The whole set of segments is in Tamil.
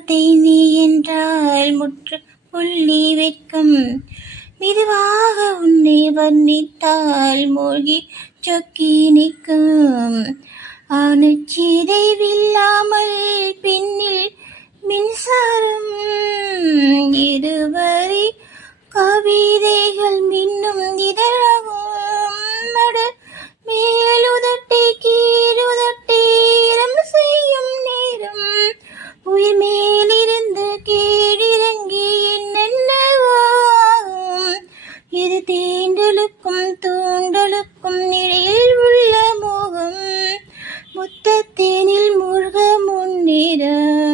வார்த்தை நீ என்றால் முற்று புள்ளி வெட்கம். மெதுவாக உன்னை வர்ணித்தால் மூழ்கி சொக்கி நிற்கும். அணுச்சிதைவில்லாமல் பின்னில் மின்சாரம். இருவரி கவிதைகள் மின்னும் இதழகும். மேலுதட்டை கீழுதட்டை இரம் செய்யும் நேரம். உயிர் மேலிருந்து கீழிறங்கி என்னென்னவாகும். இது தீண்டலுக்கும் தூண்டலுக்கும் இடையில் உள்ள மோகம். முத்தத்தேனில் மூழ்க முன்னிடம்.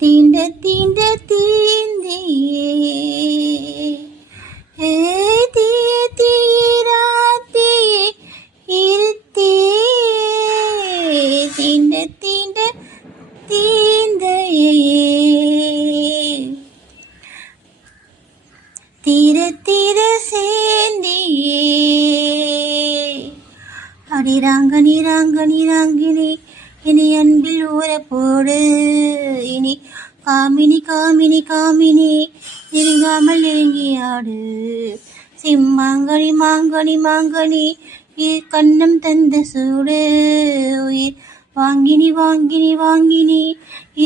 தீண்ட தீண்ட தீந்தியே தீராத்தியே இருத்தே. தீண்ட தீண்ட தீந்தையே தீர தீர சேந்தியே. அடி ராங்கனி ராங்கனி ராங்கினி இனி அன்பில் ஊற போடு. இனி காமினி காமினி காமினி நெருங்காமல் நெருங்கியாடு. சிம்மாங்கனி மாங்கனி மாங்கனி கண்ணம் தந்த சூடு. உயிர் வாங்கினி வாங்கினி வாங்கினி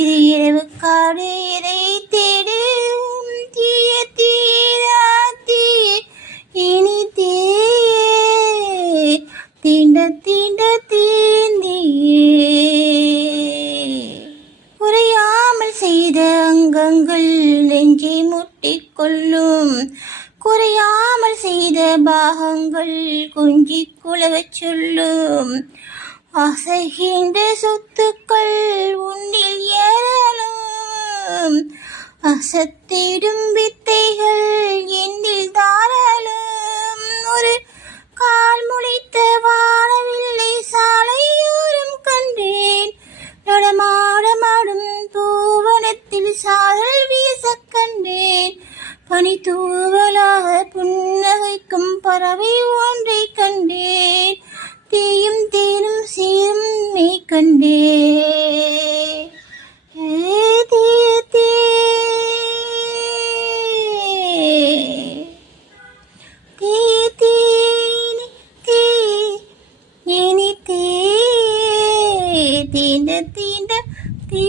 இது இரவு காடு. இதை தேடு தீய தீரா தீய இனி தே. தீண்ட தீண்ட தீந்தியே குறையாமல் செய்த அங்கங்கள் நெஞ்சை முட்டிக்கொள்ளும். குறையாமல் செய்த பாகங்கள் கொஞ்சி குலவச் சொல்லும். அசைகின்ற சொத்துக்கள் உன்னில் ஏறலும். அசத்திடும் வித்தைகள் என்னில் தாராளும். ஒரு கால் முளைத்த வானவில்லை சாலையோரம் கண்டேன். நடமாடமாடும் பூவனத்தில் சாரல் வீச கண்டேன். பனி தூவலாக புன்னகைக்கும் பறவை ஒன்றை கண்டேன். தீயும் தேனும் சேரும் மே கண்டேன். தீண்ட தீண்ட தீ